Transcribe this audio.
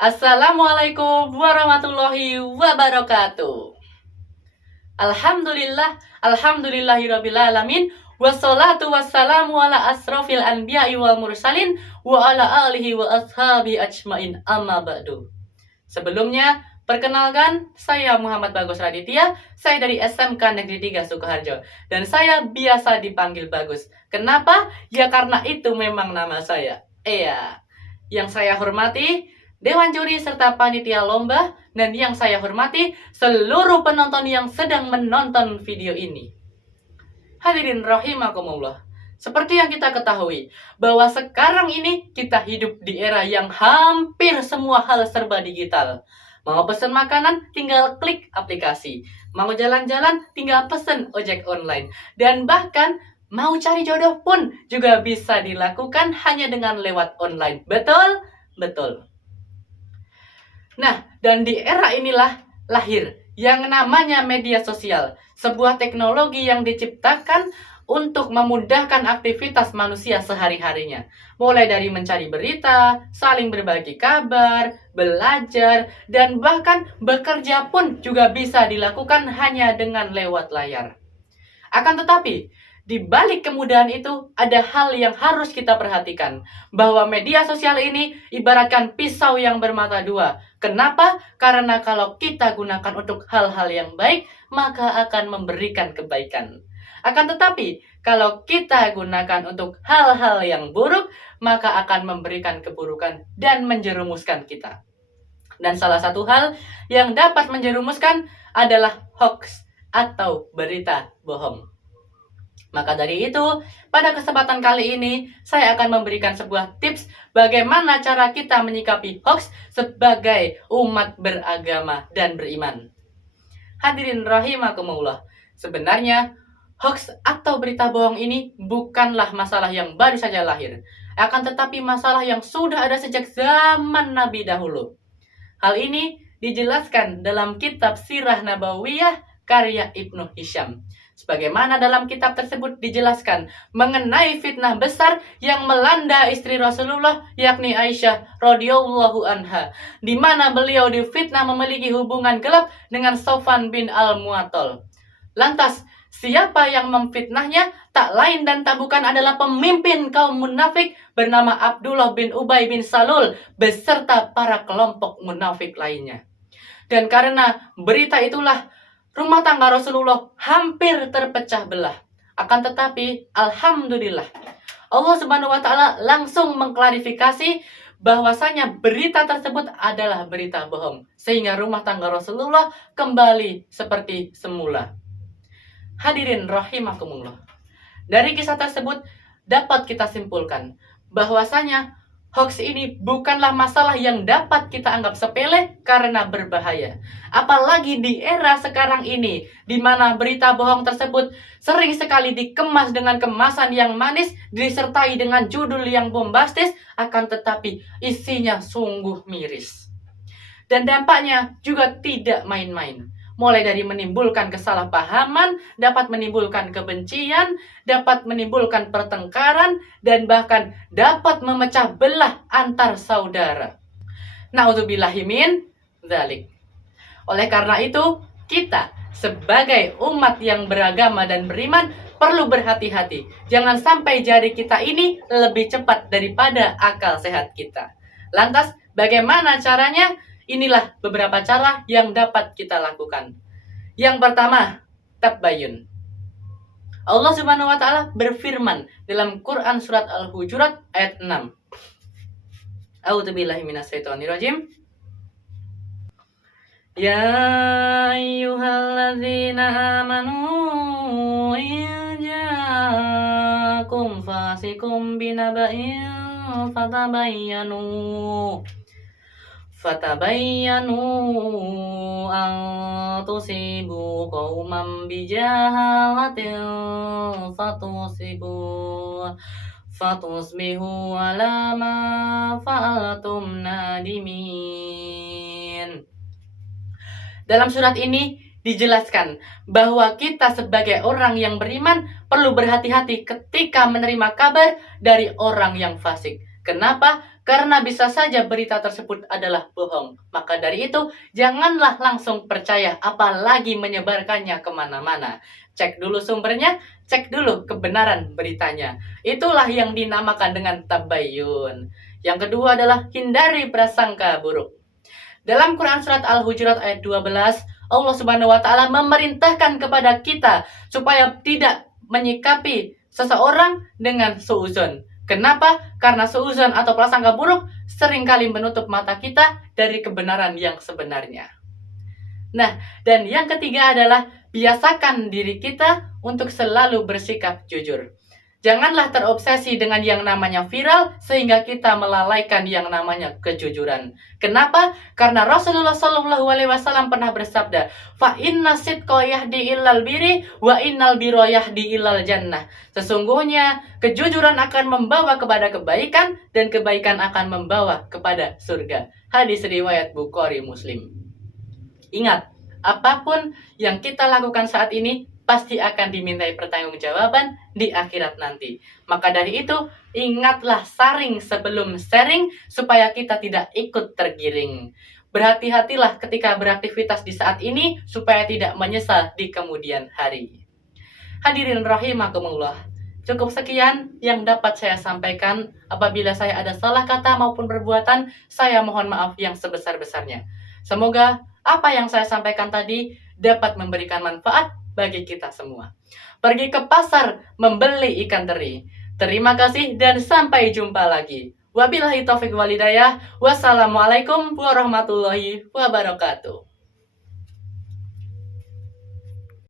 Assalamualaikum warahmatullahi wabarakatuh. Alhamdulillahirrabbilalamin. Wassalatu wassalamu ala asrofil anbiya'i wal mursalin wa ala alihi wa ashabi ajmain amma ba'du. Sebelumnya, perkenalkan, saya Muhammad Bagus Raditya. Saya dari SMK Negeri 3 Sukoharjo. Dan saya biasa dipanggil Bagus. Kenapa? Ya karena itu memang nama saya. Yang saya hormati Dewan Juri serta panitia lomba, dan yang saya hormati seluruh penonton yang sedang menonton video ini. Hadirin rahimakumullah. Seperti yang kita ketahui, bahwa sekarang ini kita hidup di era yang hampir semua hal serba digital. Mau pesan makanan, tinggal klik aplikasi. Mau jalan-jalan, tinggal pesen ojek online. Dan bahkan mau cari jodoh pun juga bisa dilakukan hanya dengan lewat online. Betul? Betul. Nah, dan di era inilah lahir yang namanya media sosial, sebuah teknologi yang diciptakan untuk memudahkan aktivitas manusia sehari-harinya. Mulai dari mencari berita, saling berbagi kabar, belajar, dan bahkan bekerja pun juga bisa dilakukan hanya dengan lewat layar. Akan tetapi, di balik kemudahan itu, ada hal yang harus kita perhatikan. Bahwa media sosial ini ibaratkan pisau yang bermata dua. Kenapa? Karena kalau kita gunakan untuk hal-hal yang baik, maka akan memberikan kebaikan. Akan tetapi, kalau kita gunakan untuk hal-hal yang buruk, maka akan memberikan keburukan dan menjerumuskan kita. Dan salah satu hal yang dapat menjerumuskan adalah hoax atau berita bohong. Maka dari itu, pada kesempatan kali ini, saya akan memberikan sebuah tips bagaimana cara kita menyikapi hoax sebagai umat beragama dan beriman. Hadirin rahimakumullah, sebenarnya hoax atau berita bohong ini bukanlah masalah yang baru saja lahir, akan tetapi masalah yang sudah ada sejak zaman Nabi dahulu. Hal ini dijelaskan dalam kitab Sirah Nabawiyah karya Ibnu Hisham. Sebagaimana dalam kitab tersebut dijelaskan mengenai fitnah besar yang melanda istri Rasulullah, yakni Aisyah radhiyallahu anha, di mana beliau difitnah memiliki hubungan gelap dengan Sofwan bin Al-Mu'attal. Lantas, siapa yang memfitnahnya? Tak lain dan tak bukan adalah pemimpin kaum munafik bernama Abdullah bin Ubay bin Salul beserta para kelompok munafik lainnya. Dan karena berita itulah rumah tangga Rasulullah hampir terpecah belah. Akan tetapi, alhamdulillah, Allah Subhanahu wa Ta'ala langsung mengklarifikasi bahwasanya berita tersebut adalah berita bohong, sehingga rumah tangga Rasulullah kembali seperti semula. Hadirin rahimakumullah. Dari kisah tersebut dapat kita simpulkan bahwasanya hoax ini bukanlah masalah yang dapat kita anggap sepele karena berbahaya. Apalagi di era sekarang ini, di mana berita bohong tersebut sering sekali dikemas dengan kemasan yang manis, disertai dengan judul yang bombastis, akan tetapi isinya sungguh miris. Dan dampaknya juga tidak main-main. Mulai dari menimbulkan kesalahpahaman, dapat menimbulkan kebencian, dapat menimbulkan pertengkaran, dan bahkan dapat memecah belah antar saudara. Na'udzubillahi min dzalik. Oleh karena itu, kita sebagai umat yang beragama dan beriman perlu berhati-hati. Jangan sampai jari kita ini lebih cepat daripada akal sehat kita. Lantas, bagaimana caranya? Inilah beberapa cara yang dapat kita lakukan. Yang pertama, tabayun. Allah Subhanahu wa Ta'ala berfirman dalam Quran surat Al-Hujurat ayat 6. A'udzubillahi minasyaitonirrajim. Ya ayyuhalladzina amanu in ja'akum fasikum binaba'in fatabayyanu an tusibu qauman bijahalatin fatusbihu ala ma fa'altum nadimin. Dalam surat ini dijelaskan bahwa kita sebagai orang yang beriman perlu berhati-hati ketika menerima kabar dari orang yang fasik. Kenapa? karena bisa saja berita tersebut adalah bohong. Maka dari itu, janganlah langsung percaya, apalagi menyebarkannya kemana-mana. Cek dulu sumbernya, cek dulu kebenaran beritanya. Itulah yang dinamakan dengan tabayyun. Yang kedua adalah hindari prasangka buruk. Dalam Quran Surat Al-Hujurat ayat 12, Allah Subhanahu wa Ta'ala memerintahkan kepada kita supaya tidak menyikapi seseorang dengan suuzon. Kenapa? Karena suuzon atau prasangka buruk seringkali menutup mata kita dari kebenaran yang sebenarnya. Nah, dan yang ketiga adalah biasakan diri kita untuk selalu bersikap jujur. Janganlah terobsesi dengan yang namanya viral sehingga kita melalaikan yang namanya kejujuran. Kenapa? Karena Rasulullah Shallallahu Alaihi Wasallam pernah bersabda, "Fa inna sidqa yahdi illal biri, wa innal biro yahdi illal jannah." Sesungguhnya kejujuran akan membawa kepada kebaikan dan kebaikan akan membawa kepada surga. Hadis riwayat Bukhari Muslim. Ingat, apapun yang kita lakukan saat ini pasti akan dimintai pertanggungjawaban di akhirat nanti. Maka dari itu, ingatlah saring sebelum sharing supaya kita tidak ikut tergiring. Berhati-hatilah ketika beraktivitas di saat ini supaya tidak menyesal di kemudian hari. Hadirin rahimakumullah. Cukup sekian yang dapat saya sampaikan. Apabila saya ada salah kata maupun perbuatan, saya mohon maaf yang sebesar-besarnya. Semoga apa yang saya sampaikan tadi dapat memberikan manfaat bagi kita semua. Pergi ke pasar membeli ikan teri. Terima kasih dan sampai jumpa lagi. Wabillahi taufiq walhidayah. Wassalamualaikum warahmatullahi wabarakatuh.